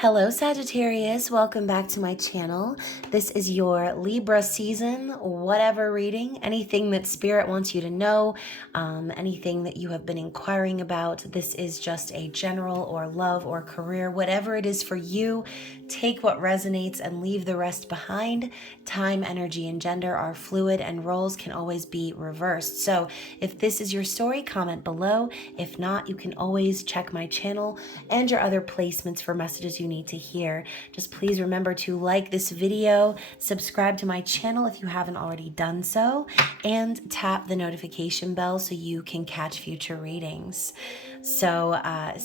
Hello Sagittarius, welcome back to my channel. This is your Libra season, whatever reading, anything that Spirit wants you to know, anything that you have been inquiring about. This is just a general or love or career, whatever it is for you. Take what resonates and leave the rest behind. Time, energy, and gender are fluid and roles can always be reversed. So if this is your story, comment below. If not, you can always check my channel and your other placements for messages you need to hear. Just please remember to like this video, subscribe to my channel if you haven't already done so, and tap the notification bell so you can catch future readings. So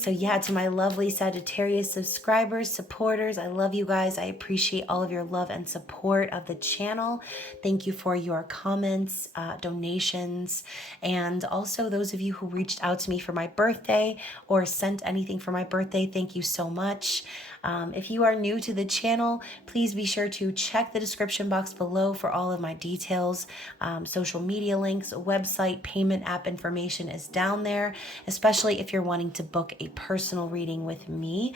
yeah, to my lovely Sagittarius subscribers, supporters, I love you guys. I appreciate all of your love and support of the channel. Thank you for your comments, donations, and also those of you who reached out to me for my birthday or sent anything for my birthday. Thank you so much. If you are new to the channel, please be sure to check the description box below for all of my details. Social media links, website, payment app information is down there, especially if you're wanting to book a personal reading with me.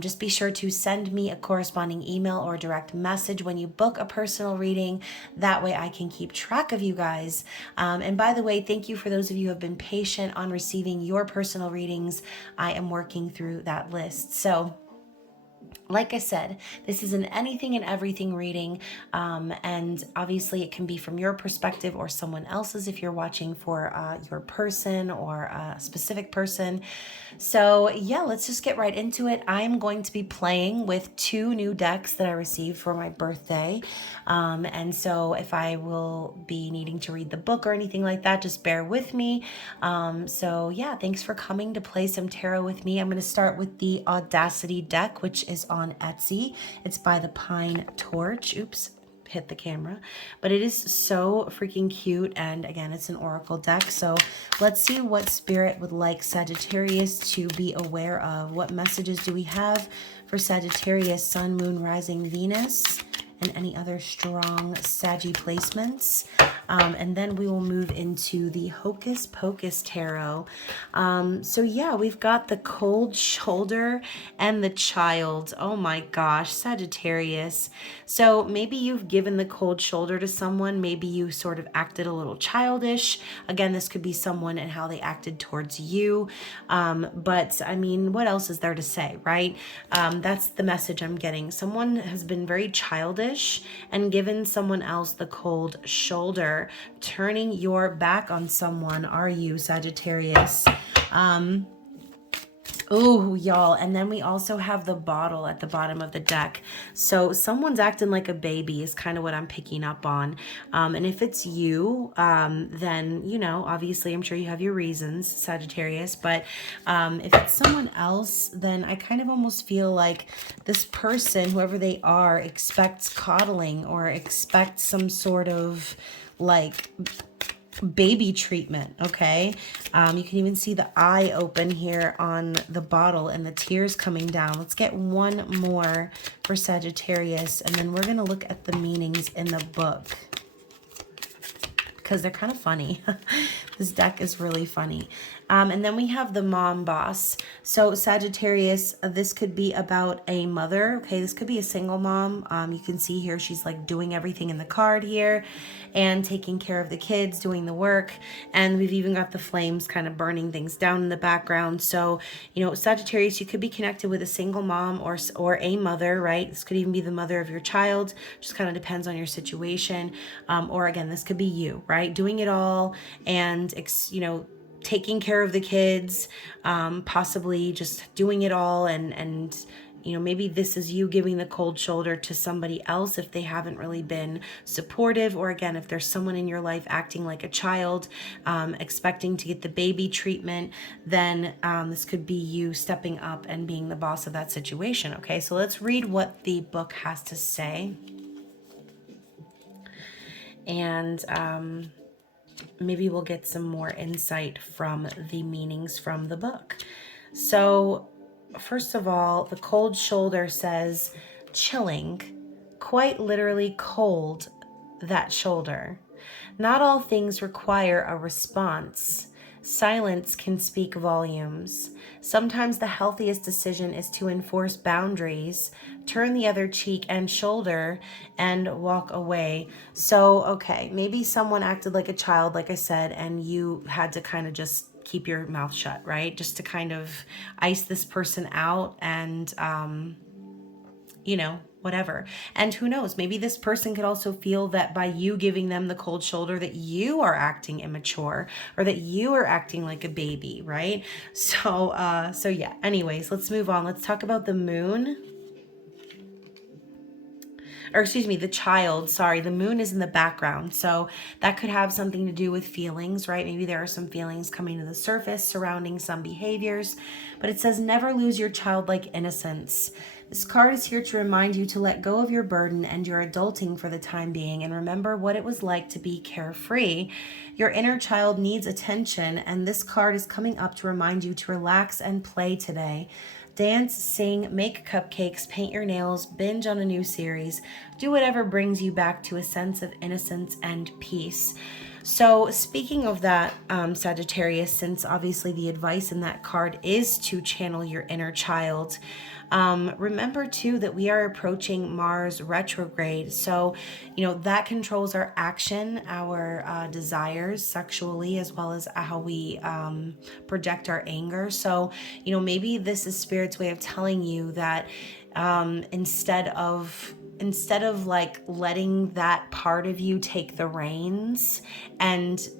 Just be sure to send me a corresponding email or direct message when you book a personal reading. That way I can keep track of you guys. And by the way, thank you for those of you who have been patient on receiving your personal readings. I am working through that list. So like I said, this is an anything and everything reading, and obviously it can be from your perspective or someone else's if you're watching for your person or a specific person. So yeah, let's just get right into it. I'm going to be playing with two new decks that I received for my birthday, and so if I will be needing to read the book or anything like that, just bear with me. So yeah, thanks for coming to play some tarot with me. I'm going to start with the Audacity deck, which is on Etsy. It's by the Pine Torch. Oops, hit the camera. But it is so freaking cute. And again, it's an oracle deck. So let's see what Spirit would like Sagittarius to be aware of. What messages do we have for Sagittarius, Sun, Moon, Rising, Venus, and any other strong Saggy placements? And then we will move into the Hocus Pocus Tarot. So yeah, we've got the Cold Shoulder and the Child. Oh my gosh, Sagittarius. So maybe you've given the cold shoulder to someone. Maybe you sort of acted a little childish. Again, this could be someone and how they acted towards you. But I mean, what else is there to say, right? That's the message I'm getting. Someone has been very childish and given someone else the cold shoulder. Turning your back on someone, are you, Sagittarius? Oh, y'all. And then we also have the bottle at the bottom of the deck. So someone's acting like a baby is kind of what I'm picking up on. And if it's you, then, you know, obviously I'm sure you have your reasons, Sagittarius. But if it's someone else, then I kind of almost feel like this person, whoever they are, expects coddling or expects some sort of like baby treatment. Okay, you can even see the eye open here on the bottle and the tears coming down. Let's get one more for Sagittarius, and then we're going to look at the meanings in the book because they're kind of funny. This deck is really funny. And then we have the mom boss. So Sagittarius, this could be about a mother. Okay, this could be a single mom. You can see here she's like doing everything in the card here and taking care of the kids, doing the work. And we've even got the flames kind of burning things down in the background. So, you know, Sagittarius, you could be connected with a single mom or a mother, right? This could even be the mother of your child. Just kind of depends on your situation. Or again, this could be you, right? Doing it all and, you know, taking care of the kids, possibly just doing it all, and you know, maybe this is you giving the cold shoulder to somebody else if they haven't really been supportive, or again, if there's someone in your life acting like a child, expecting to get the baby treatment, then this could be you stepping up and being the boss of that situation. Okay, so let's read what the book has to say. And maybe we'll get some more insight from the meanings from the book. So first of all, the cold shoulder says chilling, quite literally cold, that shoulder. Not all things require a response. Silence can speak volumes. Sometimes the healthiest decision is to enforce boundaries, turn the other cheek and shoulder, and walk away. So, okay, maybe someone acted like a child, like I said, and you had to kind of just keep your mouth shut, right? Just to kind of ice this person out and, whatever. And who knows, maybe this person could also feel that by you giving them the cold shoulder that you are acting immature or that you are acting like a baby, right? So yeah, anyways, let's move on. Let's talk about the moon. Or excuse me, the child, sorry, the moon is in the background. So that could have something to do with feelings, right? Maybe there are some feelings coming to the surface surrounding some behaviors, but it says never lose your childlike innocence. This card is here to remind you to let go of your burden and your adulting for the time being and remember what it was like to be carefree. Your inner child needs attention, and this card is coming up to remind you to relax and play today. Dance, sing, make cupcakes, paint your nails, binge on a new series. Do whatever brings you back to a sense of innocence and peace. So speaking of that, Sagittarius, since obviously the advice in that card is to channel your inner child, remember too that we are approaching Mars retrograde. So, that controls our action, our desires sexually, as well as how we project our anger. So, maybe this is Spirit's way of telling you that instead of like letting that part of you take the reins and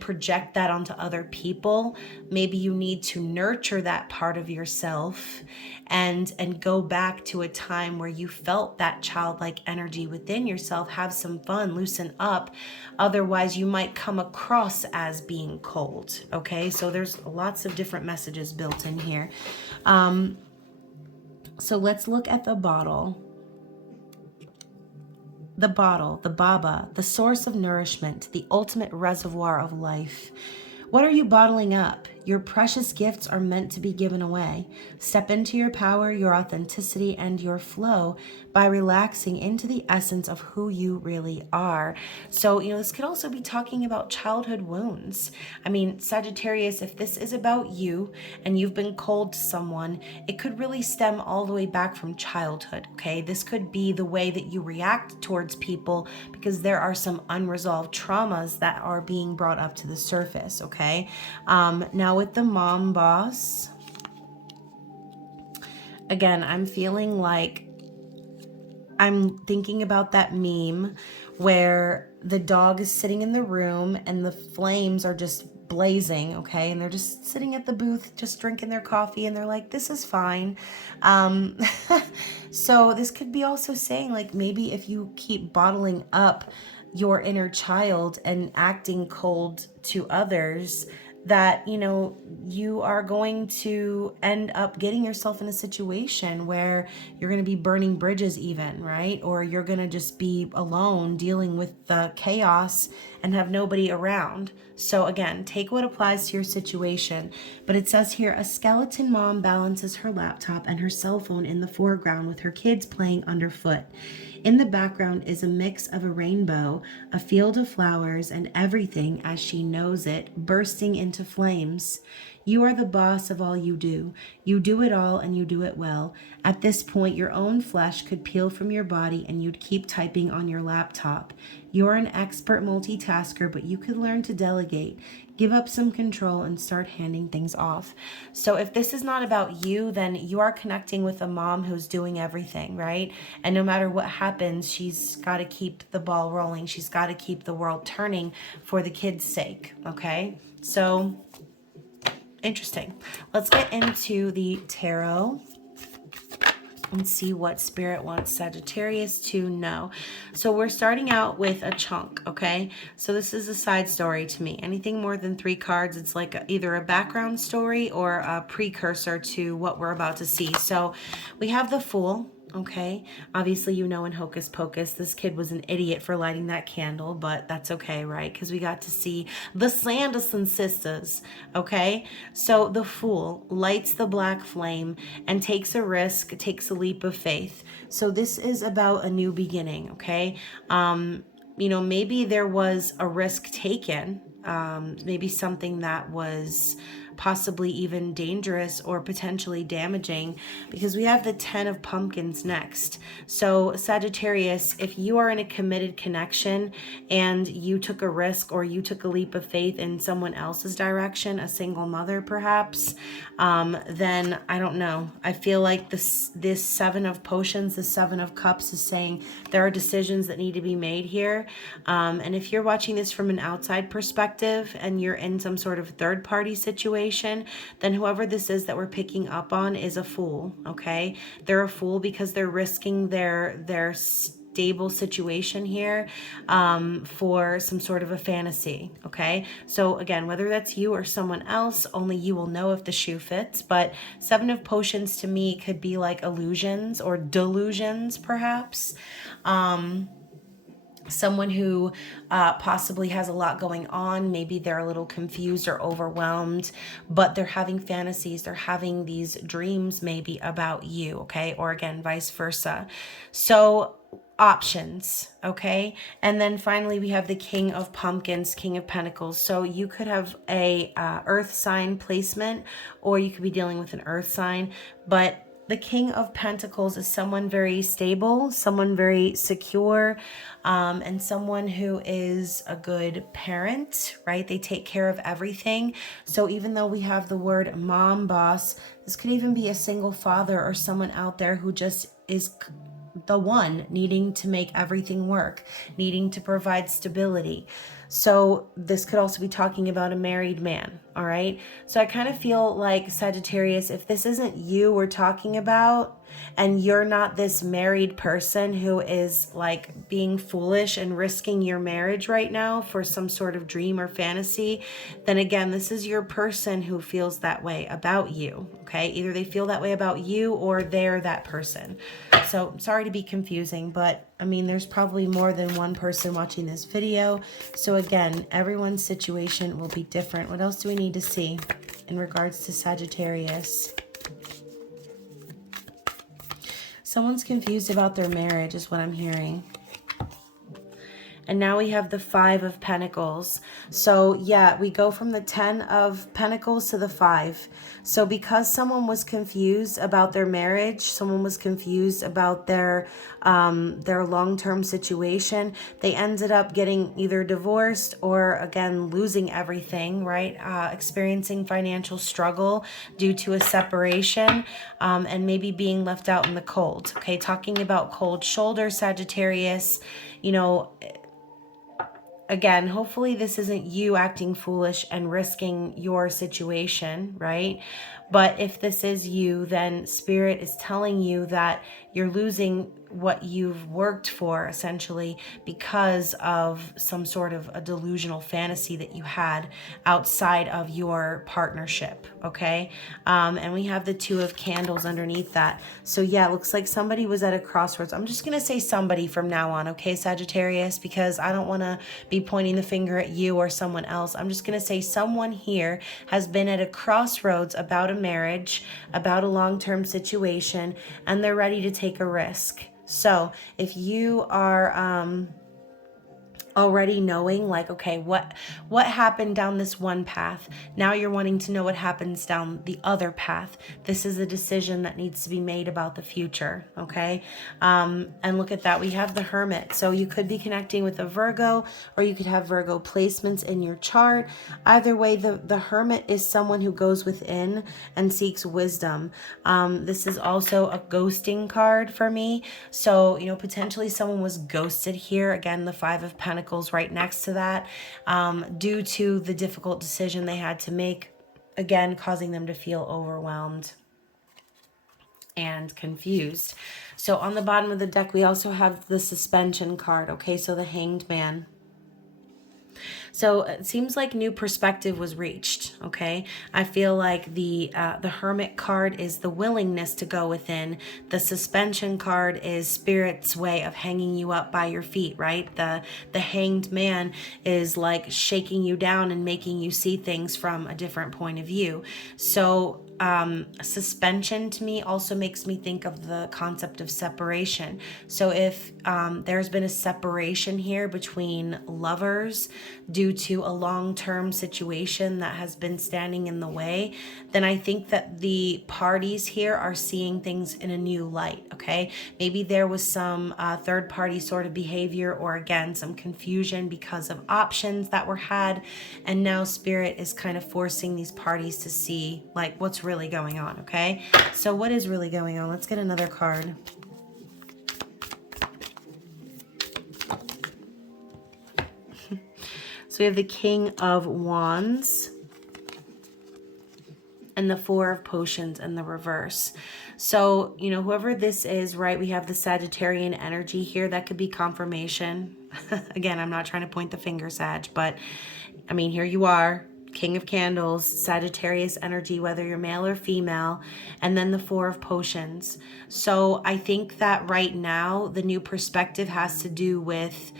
project that onto other people, maybe you need to nurture that part of yourself and go back to a time where you felt that childlike energy within yourself. Have some fun, loosen up. Otherwise, you might come across as being cold. Okay, so there's lots of different messages built in here. So let's look at the bottle. The bottle, the baba, the source of nourishment, the ultimate reservoir of life. What are you bottling up? Your precious gifts are meant to be given away. Step into your power, your authenticity, and your flow by relaxing into the essence of who you really are. So, this could also be talking about childhood wounds. I mean, Sagittarius, if this is about you and you've been cold to someone, it could really stem all the way back from childhood, okay? This could be the way that you react towards people because there are some unresolved traumas that are being brought up to the surface, okay? Now with the mom boss, again, I'm feeling like I'm thinking about that meme where the dog is sitting in the room and the flames are just blazing, okay? And they're just sitting at the booth, just drinking their coffee, and they're like, this is fine. So this could be also saying, like, maybe if you keep bottling up your inner child and acting cold to others, that, you are going to end up getting yourself in a situation where you're going to be burning bridges even, right? Or you're going to just be alone dealing with the chaos and have nobody around. So again, take what applies to your situation. But it says here, a skeleton mom balances her laptop and her cell phone in the foreground with her kids playing underfoot. In the background is a mix of a rainbow, a field of flowers, and everything, as she knows it, bursting into flames. You are the boss of all you do. You do it all and you do it well. At this point, your own flesh could peel from your body and you'd keep typing on your laptop. You're an expert multitasker, but you could learn to delegate. Give up some control and start handing things off. So if this is not about you, then you are connecting with a mom who's doing everything, right? And no matter what happens, she's got to keep the ball rolling. She's got to keep the world turning for the kids' sake, okay? So interesting. Let's get into the tarot and see what Spirit wants Sagittarius to know. So we're starting out with a chunk, okay? So this is a side story to me. Anything more than 3 cards, it's like either a background story or a precursor to what we're about to see. So we have the Fool. Okay, obviously, in Hocus Pocus, this kid was an idiot for lighting that candle, but that's okay, right? Because we got to see the Sanderson sisters, okay? So the Fool lights the black flame and takes a risk, takes a leap of faith. So this is about a new beginning, okay? Maybe there was a risk taken maybe something that was possibly even dangerous or potentially damaging, because we have the 10 of Pumpkins next. So Sagittarius, if you are in a committed connection and you took a risk or you took a leap of faith in someone else's direction, a single mother perhaps, then I don't know. I feel like this Seven of Potions, the Seven of Cups is saying there are decisions that need to be made here. And if you're watching this from an outside perspective and you're in some sort of third party situation, then whoever this is that we're picking up on is a fool, okay? They're a fool because they're risking their stable situation here for some sort of a fantasy, okay? So again, whether that's you or someone else, only you will know if the shoe fits. But Seven of Potions to me could be like illusions or delusions, perhaps. Someone who possibly has a lot going on. Maybe they're a little confused or overwhelmed, but they're having fantasies. They're having these dreams maybe about you, okay? Or again, vice versa. So options, okay? And then finally we have the King of Pumpkins, King of Pentacles. So you could have a earth sign placement, or you could be dealing with an earth sign, but the King of Pentacles is someone very stable, someone very secure, and someone who is a good parent, right? They take care of everything. So even though we have the word mom, boss, this could even be a single father or someone out there who just is the one needing to make everything work, needing to provide stability. So this could also be talking about a married man, all right? So I kind of feel like, Sagittarius, if this isn't you we're talking about, and you're not this married person who is like being foolish and risking your marriage right now for some sort of dream or fantasy, then again, this is your person who feels that way about you, okay? Either they feel that way about you or they're that person. So sorry to be confusing, but I mean, there's probably more than one person watching this video. So again, everyone's situation will be different. What else do we need to see in regards to Sagittarius? Someone's confused about their marriage is what I'm hearing. And now we have the Five of Pentacles. So yeah, we go from the 10 of Pentacles to the 5. So because someone was confused about their marriage, someone was confused about their long-term situation, they ended up getting either divorced or again losing everything, right? Experiencing financial struggle due to a separation, and maybe being left out in the cold. Okay, talking about cold shoulder, Sagittarius, you know, again, hopefully this isn't you acting foolish and risking your situation, right? But if this is you, then Spirit is telling you that you're losing what you've worked for, essentially, because of some sort of a delusional fantasy that you had outside of your partnership, okay? And we have the Two of Candles underneath that. So yeah, it looks like somebody was at a crossroads. I'm just going to say somebody from now on, okay, Sagittarius, because I don't want to be pointing the finger at you or someone else. I'm just going to say someone here has been at a crossroads about a marriage, about a long-term situation, and they're ready to take a risk. So if you are already knowing like, okay, what happened down this one path, now you're wanting to know what happens down the other path. This is a decision that needs to be made about the future, okay? And look at that, we have the Hermit. So you could be connecting with a Virgo, or you could have Virgo placements in your chart. Either way, the Hermit is someone who goes within and seeks wisdom. This is also a ghosting card for me. So, you know, potentially someone was ghosted here. Again, the Five of Pentacles right next to that, due to the difficult decision they had to make, again, causing them to feel overwhelmed and confused. So on the bottom of the deck, we also have the Suspension card, okay, so the Hanged Man. So it seems like new perspective was reached, okay? I feel like the Hermit card is the willingness to go within. The Suspension card is Spirit's way of hanging you up by your feet, right? The Hanged Man is like shaking you down and making you see things from a different point of view. So suspension to me also makes me think of the concept of separation. So if there's been a separation here between lovers due to a long-term situation that has been standing in the way, then I think that the parties here are seeing things in a new light, okay? Maybe there was some third-party sort of behavior, or again, some confusion because of options that were had, and now Spirit is kind of forcing these parties to see like what's really going on, okay? So what is really going on? Let's get another card. So we have the King of Wands and the Four of Potions in the reverse. So, you know, whoever this is, right, we have the Sagittarian energy here. That could be confirmation. Again, I'm not trying to point the finger, Sag, but I mean, here you are, King of Candles, Sagittarius energy, whether you're male or female, and then the Four of Potions. So I think that right now, the new perspective has to do with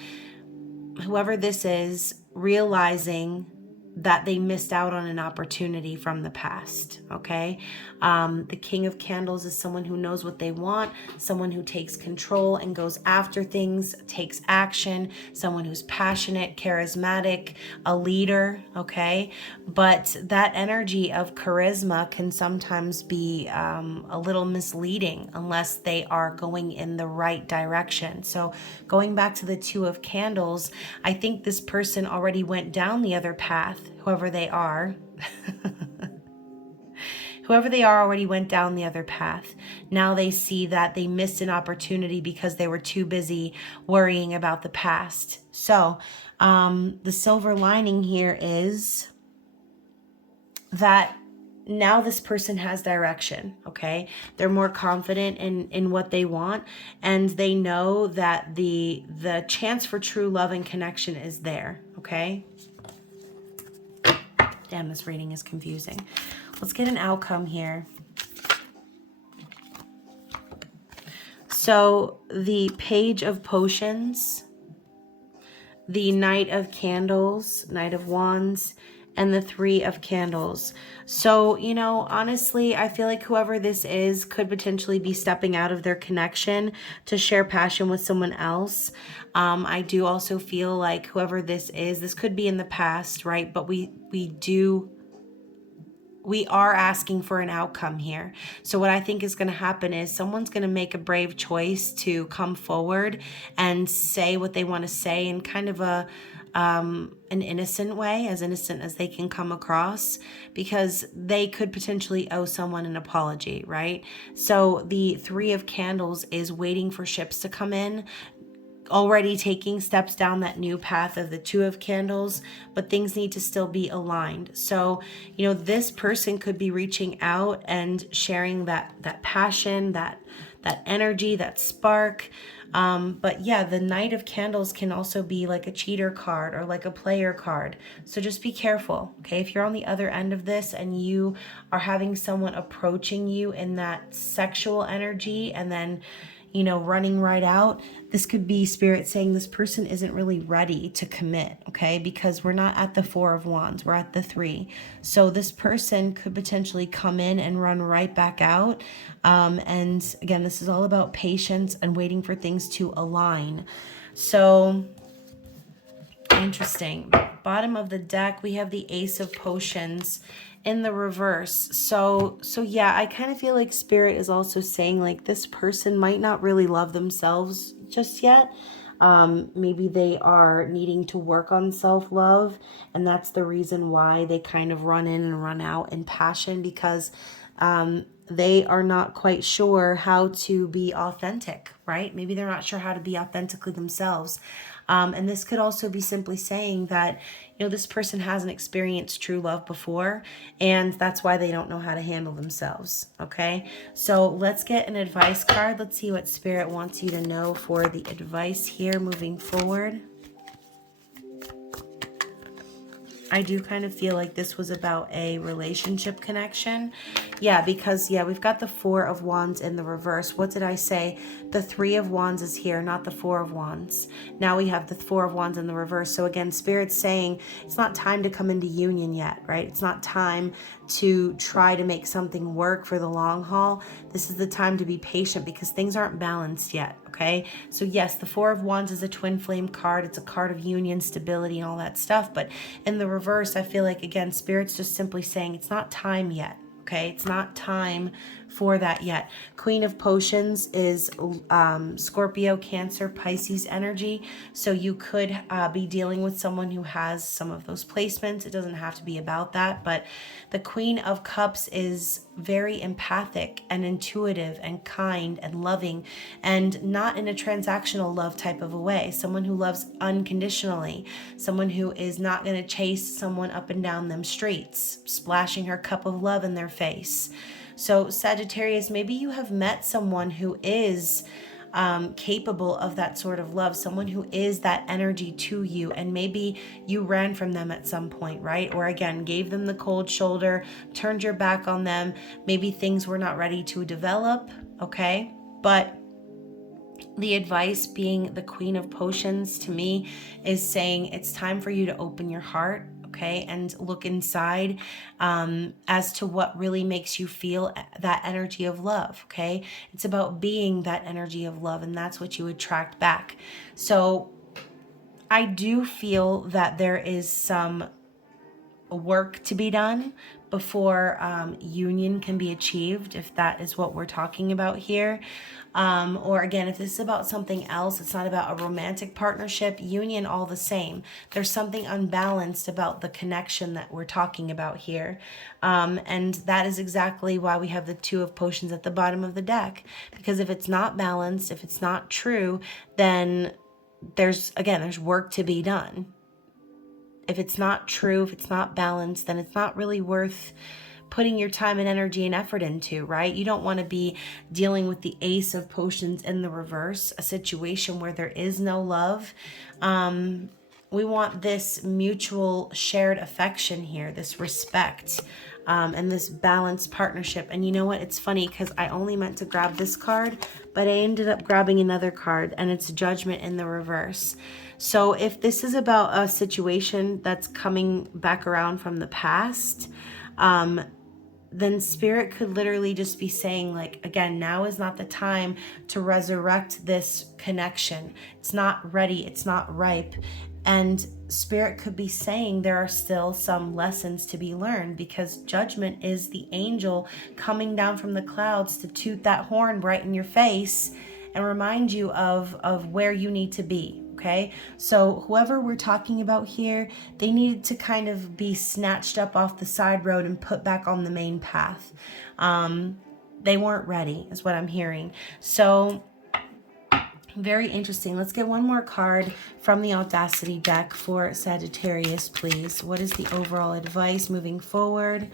whoever this is realizing that they missed out on an opportunity from the past, okay? The King of Candles is someone who knows what they want, someone who takes control and goes after things, takes action, someone who's passionate, charismatic, a leader, okay? But that energy of charisma can sometimes be a little misleading unless they are going in the right direction. So going back to the Two of Candles, I think this person already went down the other path, whoever they are. Whoever they are already went down the other path. Now they see that they missed an opportunity because they were too busy worrying about the past. So the silver lining here is that now this person has direction, okay? They're more confident in what they want, and they know that the chance for true love and connection is there, okay? Damn, this reading is confusing. Let's get an outcome here. So the Page of Potions, the Knight of Candles, Knight of Wands, and the Three of Candles. So, you know, honestly, I feel like whoever this is could potentially be stepping out of their connection to share passion with someone else. I do also feel like whoever this is, this could be in the past, right? But we are asking for an outcome here. So what I think is going to happen is someone's going to make a brave choice to come forward and say what they want to say in kind of an innocent way, as innocent as they can come across, because they could potentially owe someone an apology, right? So the Three of Candles is waiting for ships to come in, already taking steps down that new path of the Two of Candles, but things need to still be aligned. So, you know, this person could be reaching out and sharing that passion, that energy, that spark. But yeah, the Knight of Candles can also be like a cheater card or like a player card. So just be careful, okay? If you're on the other end of this and you are having someone approaching you in that sexual energy and then, you know, running right out, this could be Spirit saying this person isn't really ready to commit, okay? Because we're not at the Four of Wands, we're at the Three. So this person could potentially come in and run right back out. And again, this is all about patience and waiting for things to align. So interesting. Bottom of the deck, we have the Ace of Potions in the reverse. So yeah, I kind of feel like Spirit is also saying like this person might not really love themselves just yet. Maybe they are needing to work on self-love, and that's the reason why they kind of run in and run out in passion, because they are not quite sure how to be authentic, right? Maybe they're not sure how to be authentically themselves. And this could also be simply saying that, you know, this person hasn't experienced true love before, and that's why they don't know how to handle themselves, okay? So let's get an advice card. Let's see what Spirit wants you to know for the advice here moving forward. I do kind of feel like this was about a relationship connection. Yeah, because, yeah, we've got the Four of Wands in the reverse. What did I say? The Three of Wands is here, not the Four of Wands. Now we have the Four of Wands in the reverse. So again, Spirit's saying it's not time to come into union yet, right? It's not time to try to make something work for the long haul. This is the time to be patient because things aren't balanced yet, okay? So yes, the Four of Wands is a twin flame card. It's a card of union, stability, and all that stuff. But in the reverse, I feel like, again, Spirit's just simply saying it's not time yet. Okay, it's not time for that yet. Queen of Potions is Scorpio, Cancer, Pisces energy. So you could be dealing with someone who has some of those placements. It doesn't have to be about that. But the Queen of Cups is very empathic and intuitive and kind and loving, and not in a transactional love type of a way. Someone who loves unconditionally. Someone who is not going to chase someone up and down them streets, splashing her cup of love in their face. So Sagittarius, maybe you have met someone who is capable of that sort of love, someone who is that energy to you, and maybe you ran from them at some point, right? Or again, gave them the cold shoulder, turned your back on them. Maybe things were not ready to develop, okay? But the advice, being the Queen of Potions, to me is saying it's time for you to open your heart, okay, and look inside as to what really makes you feel that energy of love, okay? It's about being that energy of love, and that's what you attract back. So I do feel that there is some work to be done before union can be achieved, if that is what we're talking about here. Or again, if this is about something else, it's not about a romantic partnership, union, all the same. There's something unbalanced about the connection that we're talking about here. And that is exactly why we have the Two of Potions at the bottom of the deck. Because if it's not balanced, if it's not true, then there's work to be done. If it's not true, if it's not balanced, then it's not really worth putting your time and energy and effort into, right? You don't want to be dealing with the Ace of Potions in the reverse, a situation where there is no love. We want this mutual shared affection here, this respect, and this balanced partnership. And you know what? It's funny because I only meant to grab this card, but I ended up grabbing another card, and it's Judgment in the reverse. So if this is about a situation that's coming back around from the past, then Spirit could literally just be saying, like, again, now is not the time to resurrect this connection. It's not ready. It's not ripe. And Spirit could be saying there are still some lessons to be learned, because Judgment is the angel coming down from the clouds to toot that horn right in your face and remind you of where you need to be. Okay, so whoever we're talking about here, they needed to kind of be snatched up off the side road and put back on the main path. They weren't ready, is what I'm hearing. So very interesting. Let's get one more card from the Audacity deck for Sagittarius, please. What is the overall advice moving forward?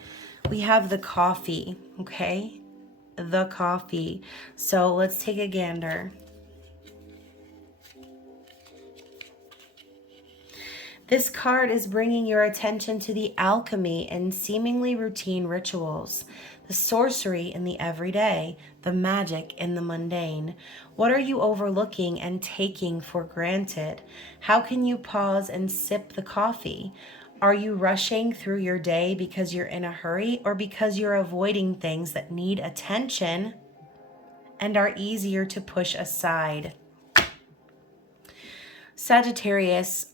We have the Coffee, okay? The Coffee. So let's take a gander. This card is bringing your attention to the alchemy in seemingly routine rituals, the sorcery in the everyday, the magic in the mundane. What are you overlooking and taking for granted? How can you pause and sip the coffee? Are you rushing through your day because you're in a hurry, or because you're avoiding things that need attention and are easier to push aside? Sagittarius,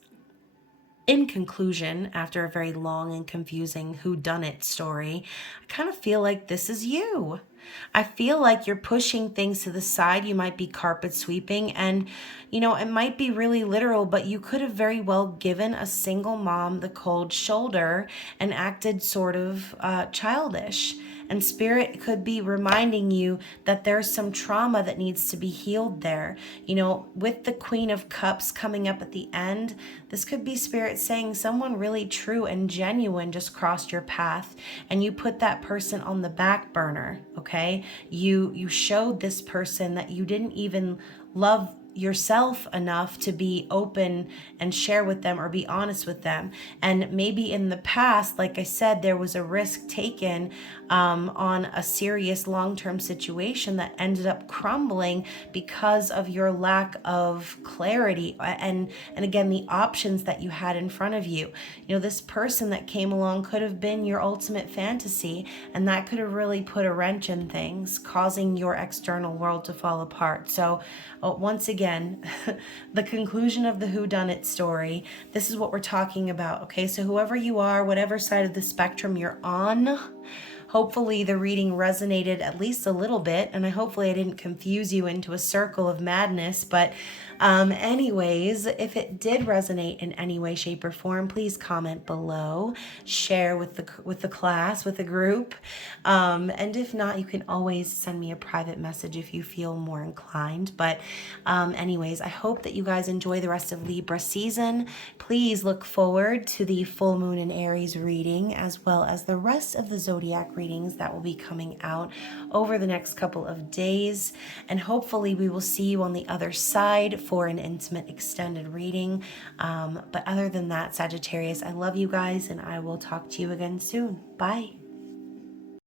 in conclusion, after a very long and confusing whodunit story, I kind of feel like this is you. I feel like you're pushing things to the side. You might be carpet sweeping, and, you know, it might be really literal, but you could have very well given a single mom the cold shoulder and acted sort of childish. And Spirit could be reminding you that there's some trauma that needs to be healed there. You know, with the Queen of Cups coming up at the end, this could be Spirit saying someone really true and genuine just crossed your path, and you put that person on the back burner, okay? You showed this person that you didn't even love yourself enough to be open and share with them or be honest with them. And maybe in the past, like I said, there was a risk taken on a serious long-term situation that ended up crumbling because of your lack of clarity and again, the options that you had in front of you. You know, this person that came along could have been your ultimate fantasy, and that could have really put a wrench in things, causing your external world to fall apart. So once again, the conclusion of the whodunit story, this is what we're talking about. Okay, so whoever you are, whatever side of the spectrum you're on, hopefully the reading resonated at least a little bit, and hopefully I didn't confuse you into a circle of madness. But anyways, if it did resonate in any way, shape, or form, please comment below, share with the class, with the group, and if not, you can always send me a private message if you feel more inclined. But anyways, I hope that you guys enjoy the rest of Libra season. Please look forward to the full moon in Aries reading, as well as the rest of the zodiac readings that will be coming out over the next couple of days. And hopefully we will see you on the other side for an intimate extended reading. But other than that, Sagittarius, I love you guys, and I will talk to you again soon. Bye.